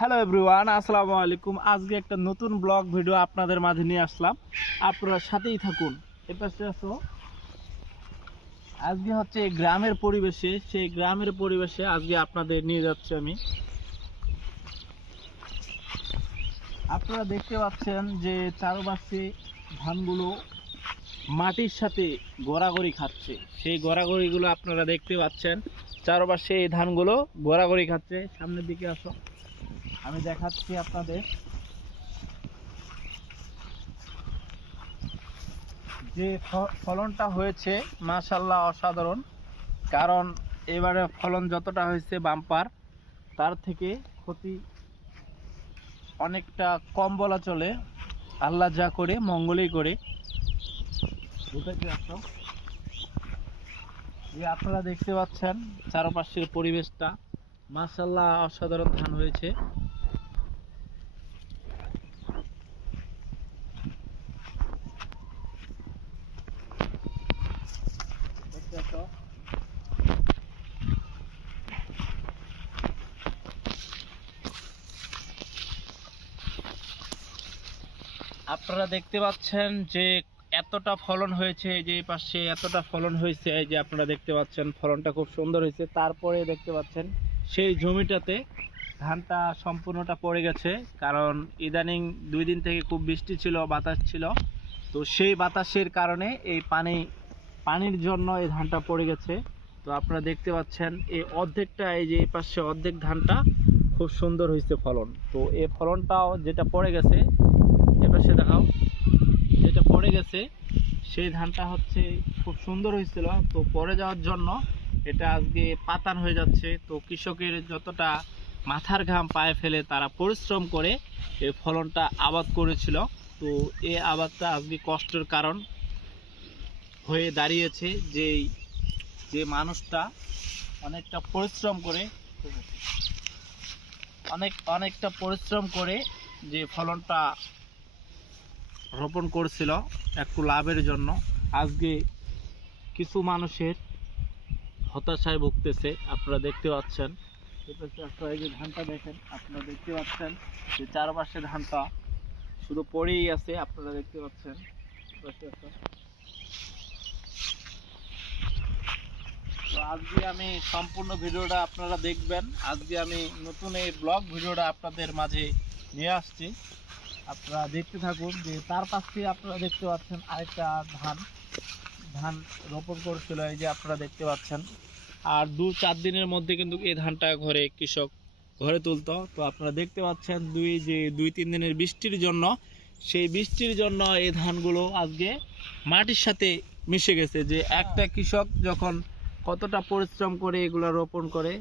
Hello everyone, আসসালামু আলাইকুম। আজকে একটা নতুন ব্লগ ভিডিও আপনাদের মাঝে নিয়ে আসলাম, আপনারা সাথেই থাকুন। এপাশে আসো। আজকে হচ্ছে গ্রামের পরিবেশে, সেই গ্রামের পরিবেশে আজকে আপনাদের নিয়ে যাচ্ছি আমি। আপনারা দেখতে পাচ্ছেন যে চারপাশে ধানগুলো মাটির সাথে গড়াগড়ি খাচ্ছে। সেই গড়াগড়িগুলো আপনারা দেখতে পাচ্ছেন, চারপাশে এই ধানগুলো গড়াগড়ি খাচ্ছে। সামনের দিকে আসো, আমি দেখাচ্ছি আপনাদের যে ফলনটা হয়েছে। মাশাআল্লাহ, অসাধারণ। কারণ এবারে ফলন যতটা হয়েছে বাম্পার, তার থেকে ক্ষতি অনেকটা কম বলা চলে। আল্লাহ যা করে মঙ্গলই করে। যে আপনারা দেখতে পাচ্ছেন চারপাশের পরিবেশটা, মাশাআল্লাহ অসাধারণ ধান হয়েছে। আপনারা দেখতে পাচ্ছেন যে এতটা ফলন হয়েছে, যে পাশে এতটা ফলন হয়েছে, যে আপনারা দেখতে পাচ্ছেন ফলনটা খুব সুন্দর হয়েছে। তারপরে দেখতে পাচ্ছেন সেই জমিটাতে ধানটা সম্পূর্ণটা পড়ে গেছে। কারণ ইদানিং 2 দিন থেকে খুব বৃষ্টি ছিল, বাতাস ছিল। তো সেই বাতাসের কারণে এই পানির জন্য এই ধানটা পড়ে গেছে। তো আপনারা দেখতে পাচ্ছেন এই অর্ধেকটা, এই যে এই পাশে অর্ধেক ধানটা খুব সুন্দর হয়েছে ফলন। তো এই ফলনটাও যেটা পড়ে গেছে, এপাশে দেখাও, যেটা পড়ে গেছে সেই ধানটা হচ্ছে খুব সুন্দর হয়েছিল। তো পড়ে যাওয়ার জন্য এটা আজকে পাতান হয়ে যাচ্ছে। তো কৃষকের যতটা মাথার ঘাম পায়ে ফেলে তারা পরিশ্রম করে এই ফলনটা আবাদ করেছিল, তো এই আবাদটা আজকে কষ্টের কারণ হয়ে দাঁড়িয়েছে। যে মানুষটা অনেকটা পরিশ্রম করে অনেকটা পরিশ্রম করে যে ফলনটা রোপণ করেছিল একটু লাভের জন্য, আজকে কিছু মানুষের হতাশায় ভুগতেছে। আপনারা দেখতে পাচ্ছেন আপনারা এই যে ধানটা দেখেন, আপনারা দেখতে পাচ্ছেন যে চারপাশে ধানটা শুধু পড়েই আছে। আপনারা দেখতে পাচ্ছেন। তো আজকে আমি সম্পূর্ণ ভিডিওটা আপনারা দেখবেন। আজকে আমি নতুন এই ব্লগ ভিডিওটা আপনাদের মাঝে নিয়ে আসছি, আপনারা দেখতে থাকুন। যে তার পাশে আপনারা দেখতে পাচ্ছেন আরেকটা ধান রোপণ করেছিল, এই যে আপনারা দেখতে পাচ্ছেন। আর 2-4 দিনের মধ্যে কিন্তু এই ধানটা কৃষক ঘরে তুলতো। তো আপনারা দেখতে পাচ্ছেন 2-3 দিনের বৃষ্টির জন্য, সেই বৃষ্টির জন্য এই ধানগুলো আজকে মাটির সাথে মিশে গেছে। যে একটা কৃষক যখন কতটা পরিশ্রম করে এগুলো রোপণ করে